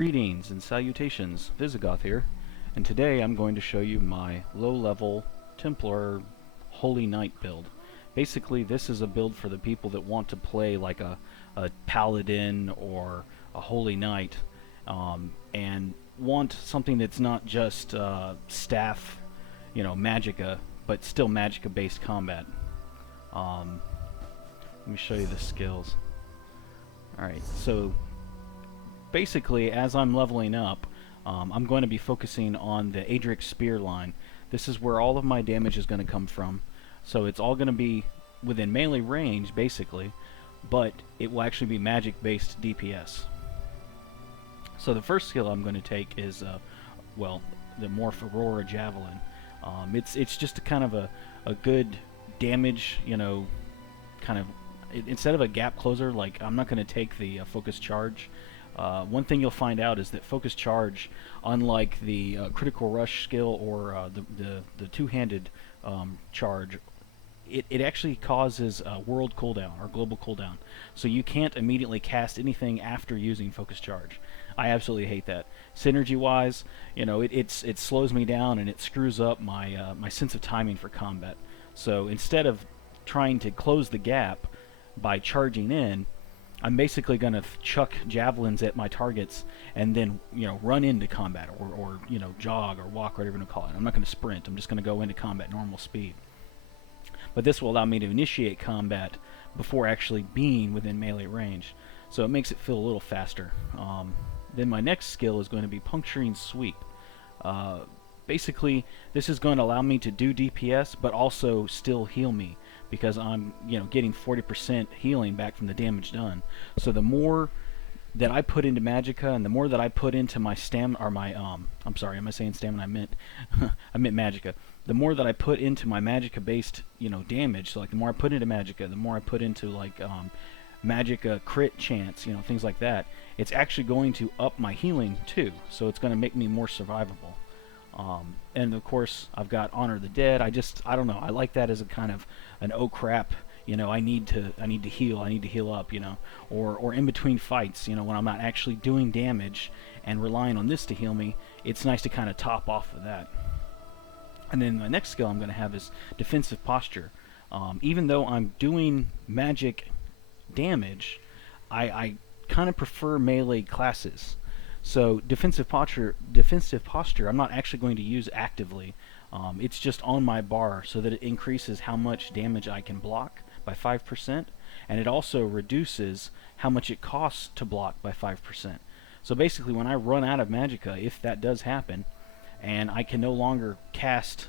Greetings and salutations, Visigoth here, and today I'm going to show you my low-level Templar Holy Knight build. Basically, this is a build for the people that want to play like a Paladin or a Holy Knight, and want something that's not just staff, Magicka, but still Magicka-based combat. Let me show you the skills. Alright, so basically, as I'm leveling up, I'm going to be focusing on the Adric Spear line. This is where all of my damage is going to come from. So it's all going to be within melee range, basically, but it will actually be magic-based DPS. So the first skill I'm going to take is, the Morph Aurora Javelin. It's just a kind of a good damage, instead of a gap closer, like I'm not going to take the focus charge. One thing you'll find out is that Focus Charge, unlike the Critical Rush skill or the two-handed charge, it actually causes a world cooldown or global cooldown. So you can't immediately cast anything after using Focus Charge. I absolutely hate that. Synergy-wise, it slows me down and it screws up my my sense of timing for combat. So instead of trying to close the gap by charging in, I'm basically going to chuck javelins at my targets and then, run into combat or jog or walk, whatever you want to call it. I'm not going to sprint. I'm just going to go into combat normal speed. But this will allow me to initiate combat before actually being within melee range. So it makes it feel a little faster. Then my next skill is going to be Puncturing Sweep. Basically, this is going to allow me to do DPS, but also still heal me, because I'm, getting 40% healing back from the damage done. So the more that I put into Magicka, and the more that I put into my stamina, or my, I'm sorry, am I saying stamina? I meant, I meant Magicka. The more that I put into my Magicka-based, damage, so like the more I put into Magicka, the more I put into like, Magicka crit chance, things like that, it's actually going to up my healing too. So it's going to make me more survivable. And of course, I've got Honor the Dead. I don't know. I like that as a kind of an oh crap. I need to heal. I need to heal up. Or in between fights. When I'm not actually doing damage and relying on this to heal me, it's nice to kind of top off of that. And then the next skill I'm going to have is Defensive Posture. Even though I'm doing magic damage, I kind of prefer melee classes. So defensive posture, I'm not actually going to use actively. It's just on my bar so that it increases how much damage I can block by 5%, and it also reduces how much it costs to block by 5%. So basically, when I run out of Magicka, if that does happen, and I can no longer cast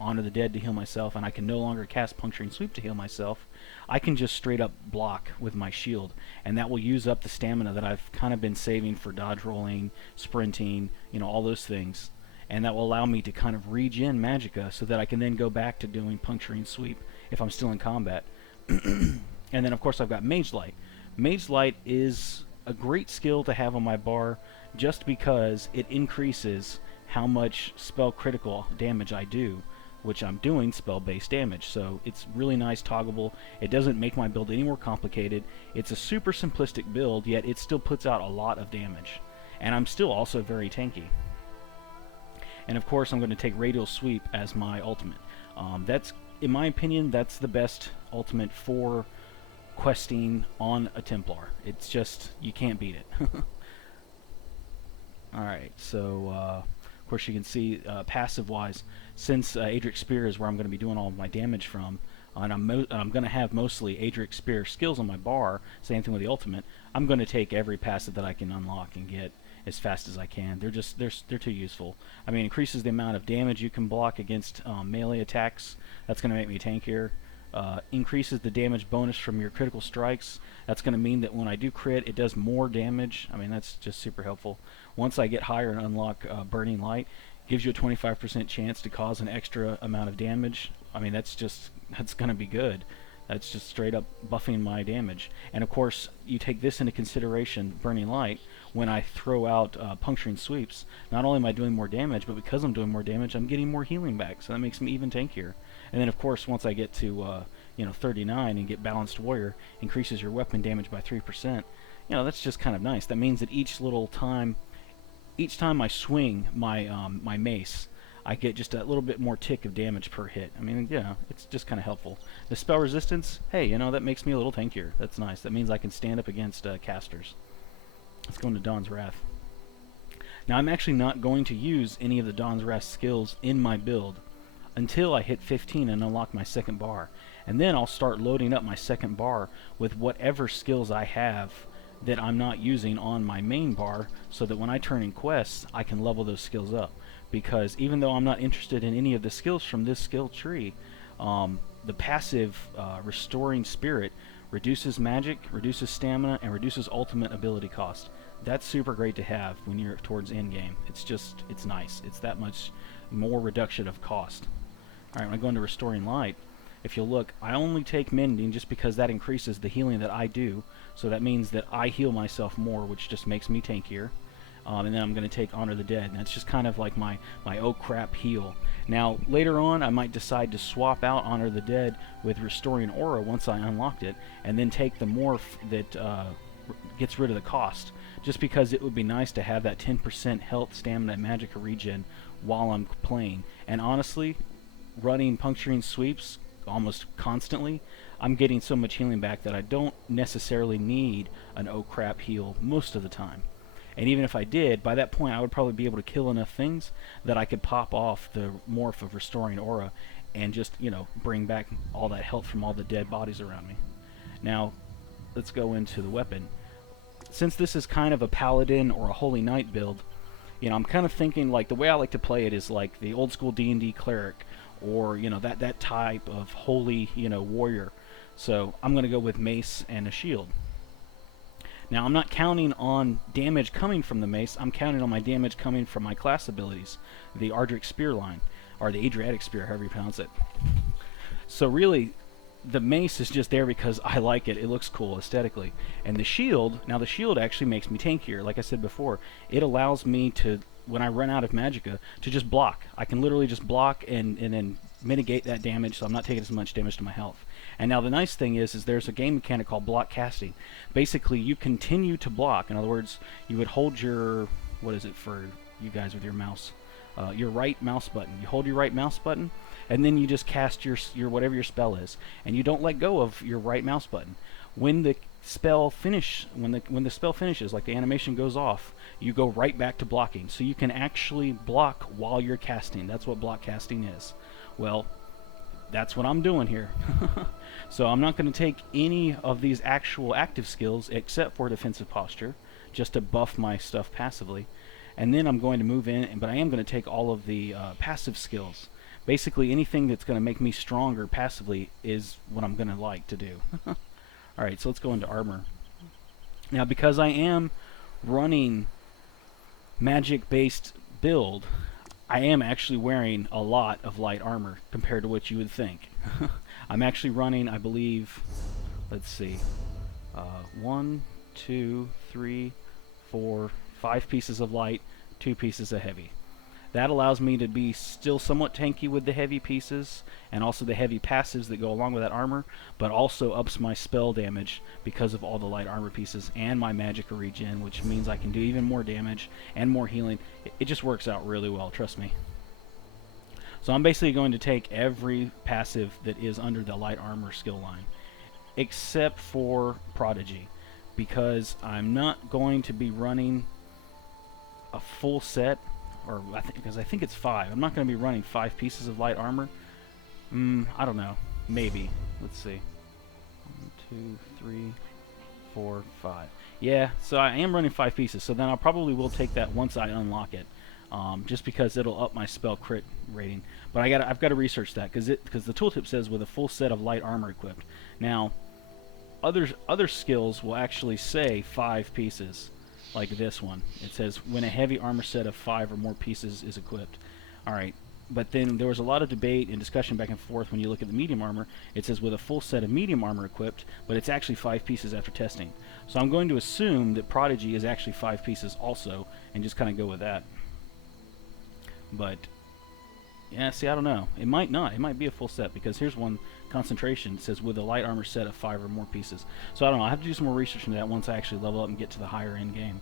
Honor the Dead to heal myself, and I can no longer cast Puncturing Sweep to heal myself, I can just straight up block with my shield, and that will use up the stamina that I've kind of been saving for dodge rolling, sprinting, all those things, and that will allow me to kind of regen Magicka so that I can then go back to doing Puncturing Sweep if I'm still in combat. And then of course I've got Mage Light. Mage Light is a great skill to have on my bar just because it increases how much spell critical damage I do, which I'm doing spell-based damage. So it's really nice, toggleable. It doesn't make my build any more complicated. It's a super simplistic build, yet it still puts out a lot of damage. And I'm still also very tanky. And of course I'm going to take Radial Sweep as my ultimate. That's, in my opinion, that's the best ultimate for questing on a Templar. It's just, you can't beat it. Alright, so of course you can see passive-wise, since Adric Spear is where I'm going to be doing all of my damage from, and I'm going to have mostly Adric Spear skills on my bar, same thing with the ultimate, I'm going to take every passive that I can unlock and get as fast as I can. They're too useful. I mean, increases the amount of damage you can block against melee attacks. That's going to make me tankier. Increases the damage bonus from your critical strikes. That's going to mean that when I do crit, it does more damage. I mean, that's just super helpful. Once I get higher and unlock Burning Light, gives you a 25% chance to cause an extra amount of damage. I mean, that's going to be good. That's just straight up buffing my damage. And of course, you take this into consideration, Burning Light, when I throw out Puncturing Sweeps. Not only am I doing more damage, but because I'm doing more damage, I'm getting more healing back, so that makes me even tankier. And then of course, once I get to 39 and get Balanced Warrior, increases your weapon damage by 3%. That's just kind of nice. That means that each little time each time I swing my mace, I get just a little bit more tick of damage per hit. I mean, yeah, it's just kind of helpful. The spell resistance, hey, you know, that makes me a little tankier. That's nice. That means I can stand up against casters. Let's go into Dawn's Wrath. Now, I'm actually not going to use any of the Dawn's Wrath skills in my build until I hit 15 and unlock my second bar. And then I'll start loading up my second bar with whatever skills I have that I'm not using on my main bar, so that when I turn in quests, I can level those skills up. Because even though I'm not interested in any of the skills from this skill tree, the passive Restoring Spirit reduces magic, reduces stamina, and reduces ultimate ability cost. That's super great to have when you're towards endgame. It's nice. It's that much more reduction of cost. Alright, when I go into Restoring Light, if you'll look, I only take Mending just because that increases the healing that I do. So that means that I heal myself more, which just makes me tankier. And then I'm going to take Honor the Dead, and that's just kind of like my oh crap heal. Now, later on, I might decide to swap out Honor the Dead with Restoring Aura once I unlocked it, and then take the Morph that gets rid of the cost, just because it would be nice to have that 10% health, stamina, and Magicka regen while I'm playing. And honestly, running Puncturing Sweeps almost constantly, I'm getting so much healing back that I don't necessarily need an oh crap heal most of the time. And even if I did, by that point I would probably be able to kill enough things that I could pop off the morph of Restoring Aura and just, you know, bring back all that health from all the dead bodies around me. Now, let's go into the weapon. Since this is kind of a Paladin or a Holy Knight build, you know, I'm kind of thinking like the way I like to play it is like the old school D&D cleric, or, you know, that type of holy, you know, warrior. So I'm going to go with mace and a shield. Now, I'm not counting on damage coming from the mace. I'm counting on my damage coming from my class abilities, the Ardric Spear line, or the Adriatic Spear, however you pronounce it. So really, the mace is just there because I like it. It looks cool aesthetically. And the shield, now the shield actually makes me tankier. Like I said before, it allows me to, when I run out of Magicka, to just block. I can literally just block and then mitigate that damage, so I'm not taking as much damage to my health. And now the nice thing is there's a game mechanic called block casting. Basically, you continue to block. In other words, you would hold your, what is it for you guys with your mouse? Your right mouse button. You hold your right mouse button, and then you just cast your whatever your spell is, and you don't let go of your right mouse button. When the spell when the spell finishes, like the animation goes off, you go right back to blocking. So you can actually block while you're casting. That's what block casting is. Well, that's what I'm doing here. So I'm not going to take any of these actual active skills except for defensive posture, just to buff my stuff passively. And then I'm going to move in, but I am going to take all of the passive skills. Basically, anything that's going to make me stronger passively is what I'm going to like to do. Alright, so let's go into armor. Now, because I am running magic-based build, I am actually wearing a lot of light armor compared to what you would think. I'm actually running, I believe, let's see, 1, 2, 3, 4, 5 pieces of light, 2 pieces of heavy. That allows me to be still somewhat tanky with the heavy pieces, and also the heavy passives that go along with that armor, but also ups my spell damage because of all the light armor pieces, and my Magicka regen, which means I can do even more damage and more healing. It just works out really well, trust me. So I'm basically going to take every passive that is under the light armor skill line, except for Prodigy, because I'm not going to be running a full set, or because I think it's 5. I'm not going to be running 5 pieces of light armor. I don't know. Maybe. Let's see. 1, 2, 3, 4, 5. Yeah, so I am running 5 pieces, so then I probably will take that once I unlock it, just because it'll up my spell crit rating. But I've got to research that, because the tooltip says with a full set of light armor equipped. Now, other skills will actually say 5 pieces. Like this one. It says when a heavy armor set of 5 or more pieces is equipped. Alright, but then there was a lot of debate and discussion back and forth when you look at the medium armor. It says with a full set of medium armor equipped, but it's actually 5 pieces after testing. So I'm going to assume that Prodigy is actually 5 pieces also, and just kind of go with that. But, yeah, see, I don't know. It might not. It might be a full set, because here's one concentration. It says with a light armor set of 5 or more pieces. So I don't know. I have to do some more research into that once I actually level up and get to the higher end game.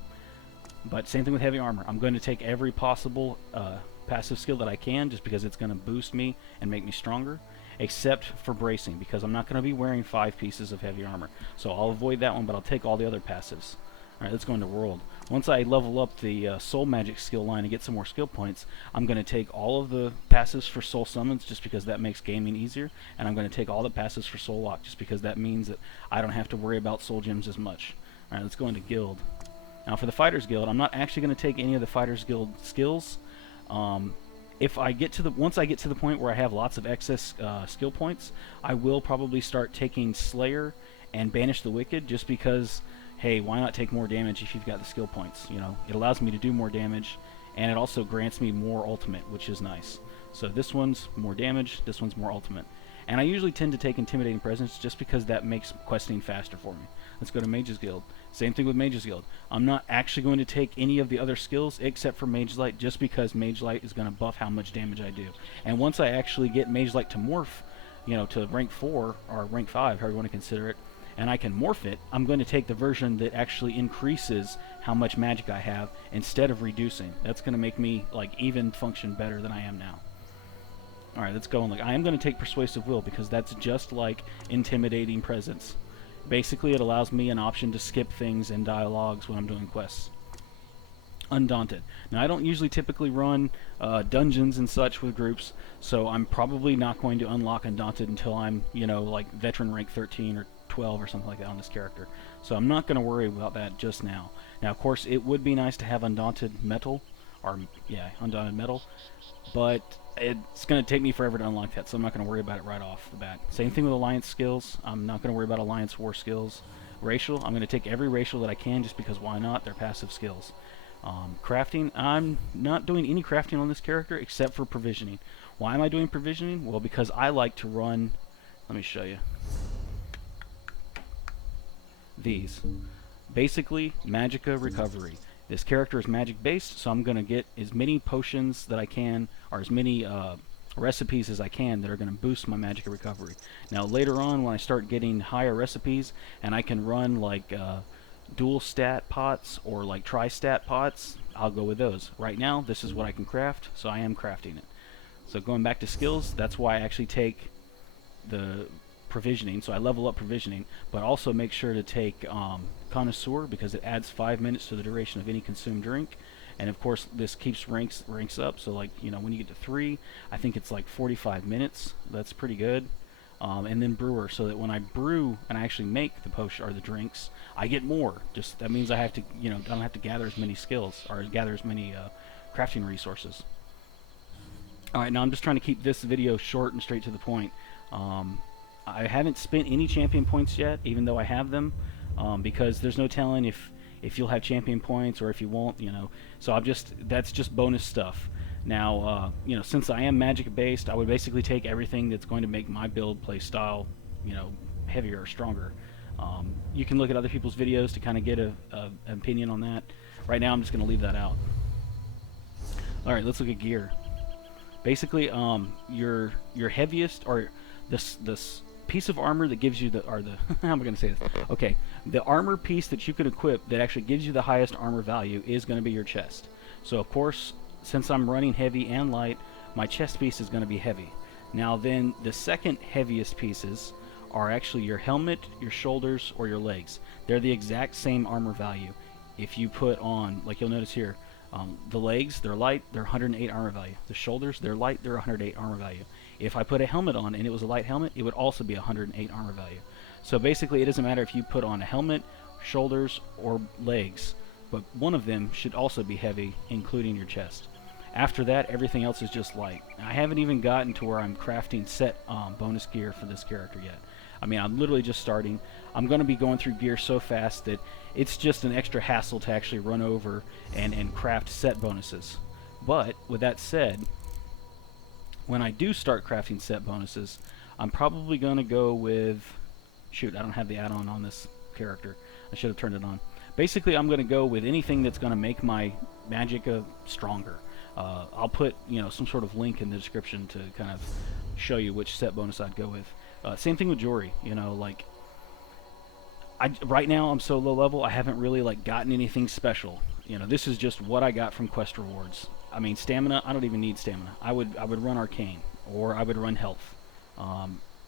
But same thing with heavy armor. I'm going to take every possible passive skill that I can, just because it's going to boost me and make me stronger, except for bracing, because I'm not going to be wearing 5 pieces of heavy armor. So I'll avoid that one, but I'll take all the other passives. Alright, let's go into World. Once I level up the Soul Magic skill line and get some more skill points, I'm going to take all of the passives for Soul Summons, just because that makes gaming easier, and I'm going to take all the passives for Soul Lock, just because that means that I don't have to worry about Soul Gems as much. Alright, let's go into Guild. Now for the Fighters Guild, I'm not actually going to take any of the Fighters Guild skills. If I get to the once I get to the point where I have lots of excess skill points, I will probably start taking Slayer and Banish the Wicked, just because, hey, why not take more damage if you've got the skill points? You know, it allows me to do more damage, and it also grants me more ultimate, which is nice. So this one's more damage, this one's more ultimate. And I usually tend to take Intimidating Presence just because that makes questing faster for me. Let's go to Mage's Guild. Same thing with Mage's Guild. I'm not actually going to take any of the other skills except for Mage Light, just because Mage Light is going to buff how much damage I do. And once I actually get Mage Light to morph, you know, to rank 4 or rank 5, however you want to consider it, and I can morph it, I'm going to take the version that actually increases how much magic I have instead of reducing. That's going to make me like even function better than I am now. Alright, let's go. And I am going to take Persuasive Will, because that's just like Intimidating Presence. Basically, it allows me an option to skip things in dialogues when I'm doing quests. Undaunted. Now, I don't usually typically run dungeons and such with groups, so I'm probably not going to unlock Undaunted until I'm, you know, like Veteran rank 13 or 12 or something like that on this character. So I'm not going to worry about that just now. Now, of course, it would be nice to have Undaunted Metal, or, yeah, Undaunted Metal, but it's going to take me forever to unlock that, so I'm not going to worry about it right off the bat. Same thing with Alliance skills. I'm not going to worry about Alliance War skills. Racial, I'm going to take every racial that I can, just because why not? They're passive skills. Crafting, I'm not doing any crafting on this character except for provisioning. Why am I doing provisioning? Well, because I like to run, let me show you, these. Basically, Magicka Recovery. This character is magic based, so I'm going to get as many potions that I can, or as many recipes as I can that are going to boost my Magicka Recovery. Now later on, when I start getting higher recipes and I can run like dual stat pots or like tri-stat pots, I'll go with those. Right now, this is what I can craft, so I am crafting it. So going back to skills, that's why I actually take the provisioning, so I level up provisioning, but also make sure to take Connoisseur, because it adds 5 minutes to the duration of any consumed drink. And of course, this keeps ranks up, so like, you know, when you get to 3, I think it's like 45 minutes. That's pretty good. And then Brewer, so that when I brew and I actually make the potion or the drinks, I get more. Just that means I have to, you know, I don't have to gather as many skills or gather as many crafting resources. Alright, now I'm just trying to keep this video short and straight to the point. I haven't spent any champion points yet, even though I have them, because there's no telling if you'll have champion points or if you won't, you know. So that's just bonus stuff. Now, you know, since I am magic based, I would basically take everything that's going to make my build play style, you know, heavier or stronger. You can look at other people's videos to kind of get an opinion on that. Right now, I'm just going to leave that out. All right, let's look at gear. Basically, your heaviest, or this piece of armor that gives you the, or the how am I going to say this? Okay, the armor piece that you can equip that actually gives you the highest armor value is going to be your chest. So of course, since I'm running heavy and light, my chest piece is going to be heavy. Now then, the second heaviest pieces are actually your helmet, your shoulders, or your legs. They're the exact same armor value. If you put on, like you'll notice here, the legs, they're light, they're 108 armor value. The shoulders, they're light, they're 108 armor value. If I put a helmet on and it was a light helmet, it would also be 108 armor value. So basically, it doesn't matter if you put on a helmet, shoulders, or legs, but one of them should also be heavy, including your chest. After that, everything else is just light. I haven't even gotten to where I'm crafting set bonus gear for this character yet. I mean, I'm literally just starting. I'm going to be going through gear so fast that it's just an extra hassle to actually run over and craft set bonuses. But, with that said, when I do start crafting set bonuses, I'm probably going to go with... Shoot, I don't have the add-on on this character. I should have turned it on. Basically, I'm going to go with anything that's going to make my Magicka stronger. I'll put, you know, some sort of link in the description to kind of show you which set bonus I'd go with. Same thing with Jory, you know, like... right now I'm so low level, I haven't really like gotten anything special. You know, this is just what I got from quest rewards. I mean, stamina, I don't even need stamina. I would run arcane, or I would run health.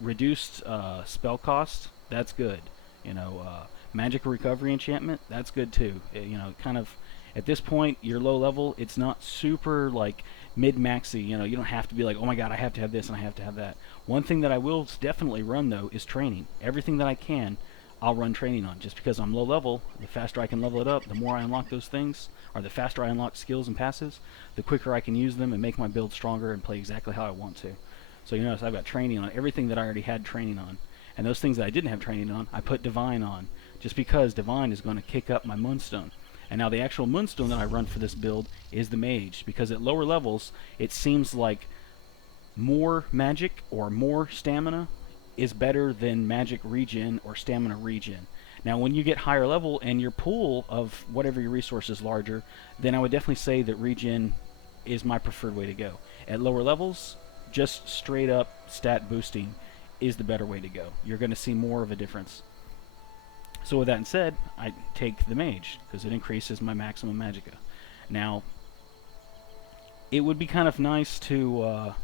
Reduced spell cost, that's good. You know, magic recovery enchantment, that's good too. You know, kind of at this point, you're low level. It's not super like mid-maxy. You know, you don't have to be like, oh my god, I have to have this and I have to have that. One thing that I will definitely run though is training. Everything that I can, I'll run training on. Just because I'm low level, the faster I can level it up, the more I unlock those things, or the faster I unlock skills and passives, the quicker I can use them and make my build stronger and play exactly how I want to. So you notice I've got training on everything that I already had training on. And those things that I didn't have training on, I put Divine on, just because Divine is going to kick up my Moonstone. And now the actual Moonstone that I run for this build is the Mage, because at lower levels, it seems like more magic or more stamina is better than magic regen or stamina regen. Now when you get higher level and your pool of whatever your resource is larger, then I would definitely say that regen is my preferred way to go. At lower levels, just straight up stat boosting is the better way to go. You're going to see more of a difference. So with that said, I take the Mage, because it increases my maximum Magicka. Now, it would be kind of nice to,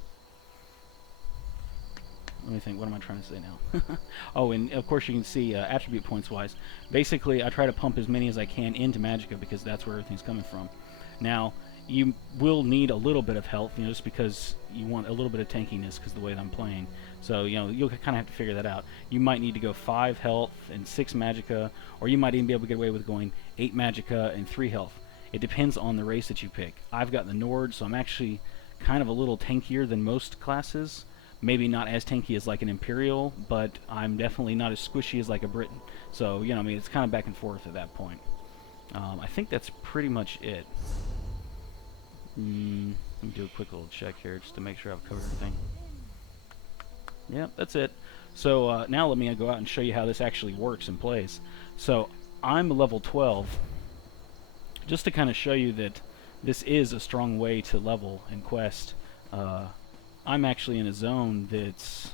let me think, what am I trying to say now? Oh, and of course you can see attribute points wise. Basically, I try to pump as many as I can into Magicka, because that's where everything's coming from. Now, you will need a little bit of health, you know, just because you want a little bit of tankiness, because the way that I'm playing. So, you know, you'll kind of have to figure that out. You might need to go 5 health and 6 Magicka, or you might even be able to get away with going 8 Magicka and 3 health. It depends on the race that you pick. I've got the Nord, so I'm actually kind of a little tankier than most classes. Maybe not as tanky as like an Imperial, but I'm definitely not as squishy as like a Briton. So, you know, I mean, it's kind of back and forth at that point. I think that's pretty much it. Let me do a quick little check here just to make sure I've covered everything. Yep, that's it. So now let me go out and show you how this actually works and plays. So I'm level 12, just to kind of show you that this is a strong way to level in Quest. I'm actually in a zone that's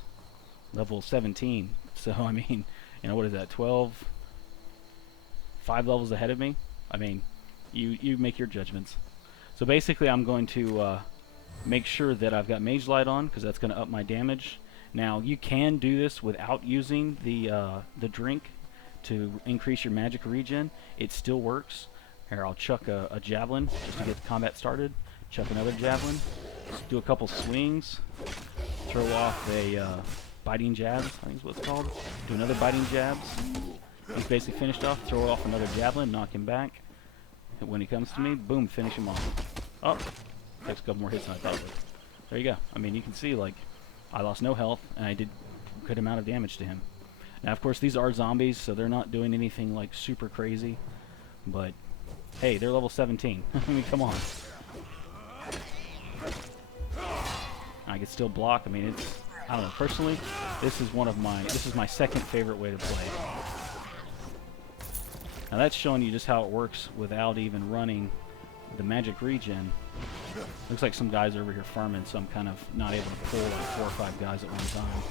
level 17. So I mean, you know, what is that, 12? 5 levels ahead of me? I mean, you make your judgments. So basically I'm going to make sure that I've got Mage Light on, because that's going to up my damage. Now you can do this without using the drink to increase your magic regen. It still works. Here, I'll chuck a javelin just to get the combat started. Chuck another javelin. Just do a couple swings. Throw off a biting jab, I think is what it's called. Do another biting jabs. He's basically finished off. Throw off another javelin, knock him back. And when he comes to me, boom, finish him off. Oh, takes a couple more hits than I thought it would. There you go. I mean, you can see, like, I lost no health, and I did a good amount of damage to him. Now, of course, these are zombies, so they're not doing anything, like, super crazy. But, hey, they're level 17. I mean, come on. I can still block. I mean, it's, I don't know, personally, this is my second favorite way to play. Now, that's showing you just how it works without even running the magic regen. Looks like some guys are over here farming, so I'm kind of not able to pull like 4 or 5 guys at one time.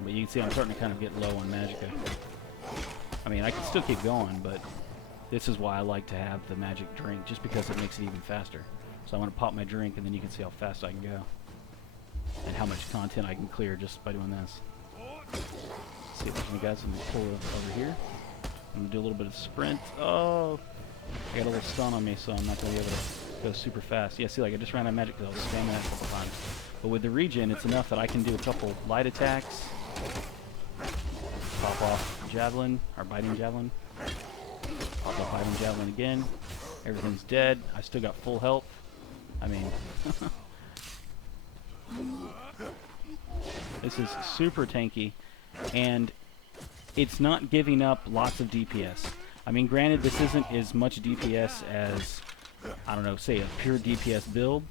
But you can see I'm starting to kind of get low on Magicka. I mean, I can still keep going, but this is why I like to have the magic drink, just because it makes it even faster. So I'm going to pop my drink, and then you can see how fast I can go. And how much content I can clear just by doing this. Let's see if there's any guys I'm going to pull over here. I'm going to do a little bit of sprint. Oh! I got a little stun on me, so I'm not going to be able to go super fast. Yeah, see, like I just ran out of magic because I was spamming that a couple times. But with the regen, it's enough that I can do a couple light attacks. Pop off javelin, or biting javelin. Pop off biting javelin again. Everything's dead. I still got full health. I mean... This is super tanky, and it's not giving up lots of DPS. I mean, granted, this isn't as much DPS as, I don't know, say a pure DPS build,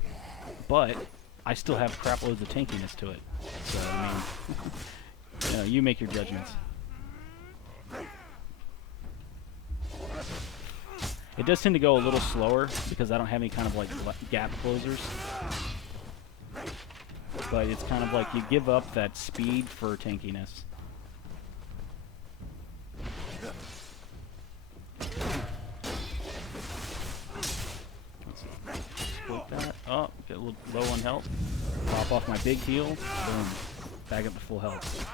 but I still have crap loads of tankiness to it. So, I mean, you know, you make your judgments. It does tend to go a little slower because I don't have any kind of like gap closers. But it's kind of like you give up that speed for tankiness. low on health. Pop off my big heal. Boom. Back up to full health.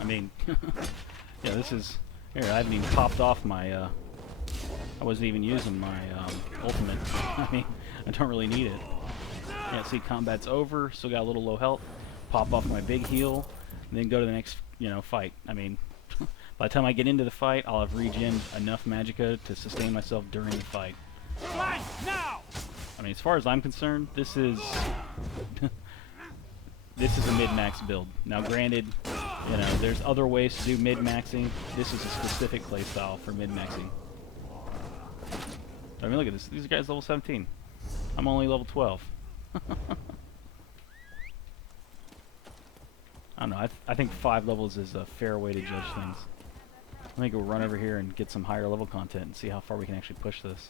I mean, yeah, this is... Here, I haven't even popped off my... I wasn't even using my ultimate. I mean, I don't really need it. Yeah, see, combat's over. Still got a little low health. Pop off my big heal, and then go to the next, fight. I mean, by the time I get into the fight, I'll have regened enough Magicka to sustain myself during the fight. Now! I mean, as far as I'm concerned, this is this is a mid-max build. Now, granted, there's other ways to do mid-maxing. This is a specific playstyle for mid-maxing. I mean, look at this. These guys level 17. I'm only level 12. I don't know. I think 5 levels is a fair way to judge things. Let me go run over here and get some higher level content and see how far we can actually push this.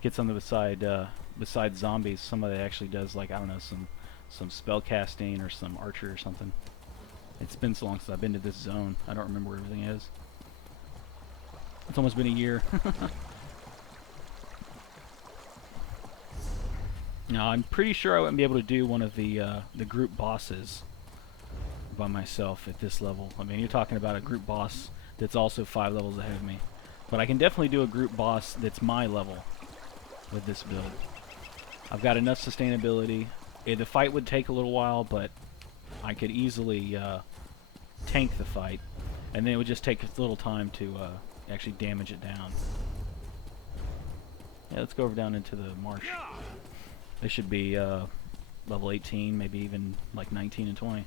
Get something besides zombies. Somebody that actually does, like, I don't know, some spell casting or some archer or something. It's been so long since I've been to this zone. I don't remember where everything is. It's almost been a year. Now, I'm pretty sure I wouldn't be able to do one of the group bosses by myself at this level. I mean, you're talking about a group boss that's also 5 levels ahead of me. But I can definitely do a group boss that's my level with this build. I've got enough sustainability. The fight would take a little while, but I could easily tank the fight. And then it would just take a little time to actually damage it down. Yeah, let's go over down into the marsh. They should be level 18, maybe even like 19 and 20.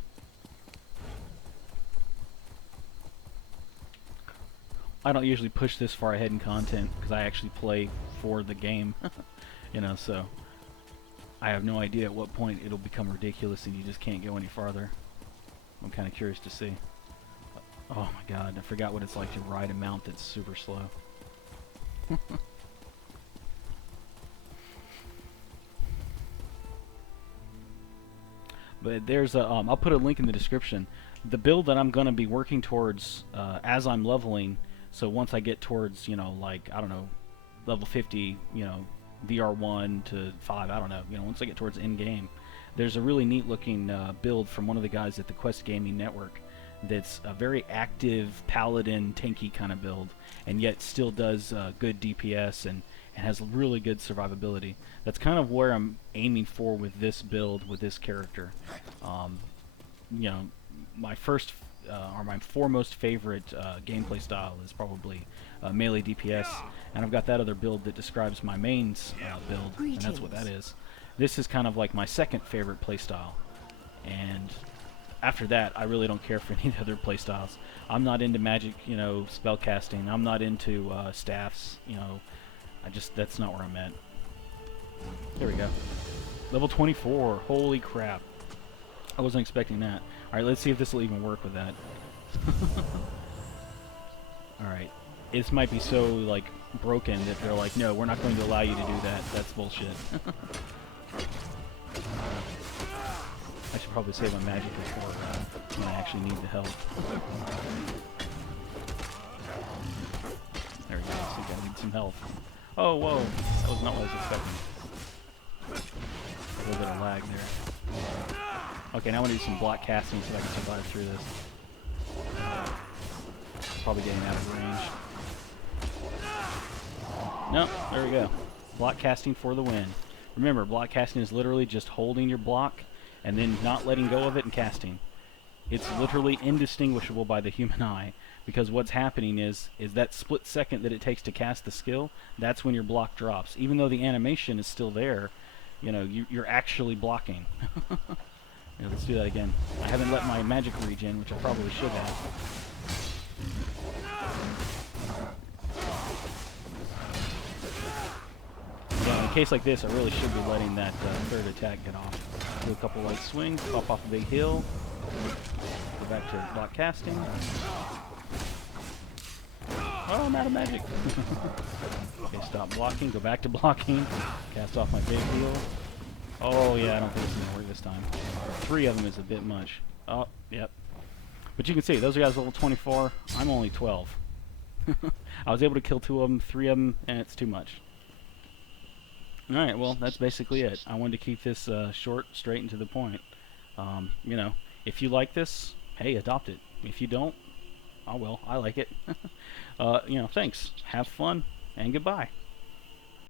I don't usually push this far ahead in content because I actually play for the game, so I have no idea at what point it'll become ridiculous and you just can't go any farther. I'm kind of curious to see. Oh my god, I forgot what it's like to ride a mount that's super slow. But there's a, I'll put a link in the description. The build that I'm going to be working towards as I'm leveling, so once I get towards, like, I don't know, level 50, VR1 to 5, I don't know, once I get towards Endgame, there's a really neat looking build from one of the guys at the Quest Gaming Network that's a very active Paladin tanky kind of build, and yet still does good DPS and has really good survivability. That's kind of where I'm aiming for with this build, with this character. My first or my foremost favorite gameplay style is probably melee DPS, and I've got that other build that describes my mains build, and that's what that is. This is kind of like my second favorite playstyle, and after that, I really don't care for any of the other playstyles. I'm not into magic, spell casting. I'm not into staffs, that's not where I'm at. There we go. Level 24. Holy crap. I wasn't expecting that. Alright, let's see if this will even work with that. Alright. This might be so, like, broken that they're like, no, we're not going to allow you to do that. That's bullshit. I should probably save my magic before when I actually need the help. There we go. I think I need some health. Oh, whoa. That was not what I was expecting. A little bit of lag there. Okay, now I want to do some block casting so I can survive through this. Probably getting out of range. No, there we go. Block casting for the win. Remember, block casting is literally just holding your block and then not letting go of it and casting. It's literally indistinguishable by the human eye, because what's happening is that split second that it takes to cast the skill, that's when your block drops. Even though the animation is still there, you're actually blocking. Yeah, let's do that again. I haven't let my magic regen, which I probably should have. Yeah, in a case like this, I really should be letting that third attack get off. Do a couple light swings, pop off a big hill, go back to block casting. Oh, I'm out of magic. Okay, stop blocking, go back to blocking, cast off my big heal. Oh yeah, I don't think it's going to work this time. 3 of them is a bit much. Oh, yep. But you can see, those guys level 24, I'm only 12. I was able to kill 2 of them, 3 of them, and it's too much. Alright, well, that's basically it. I wanted to keep this short, straight, and to the point. You know, if you like this, hey, adopt it. If you don't, oh well, I like it. You know, thanks. Have fun, and goodbye.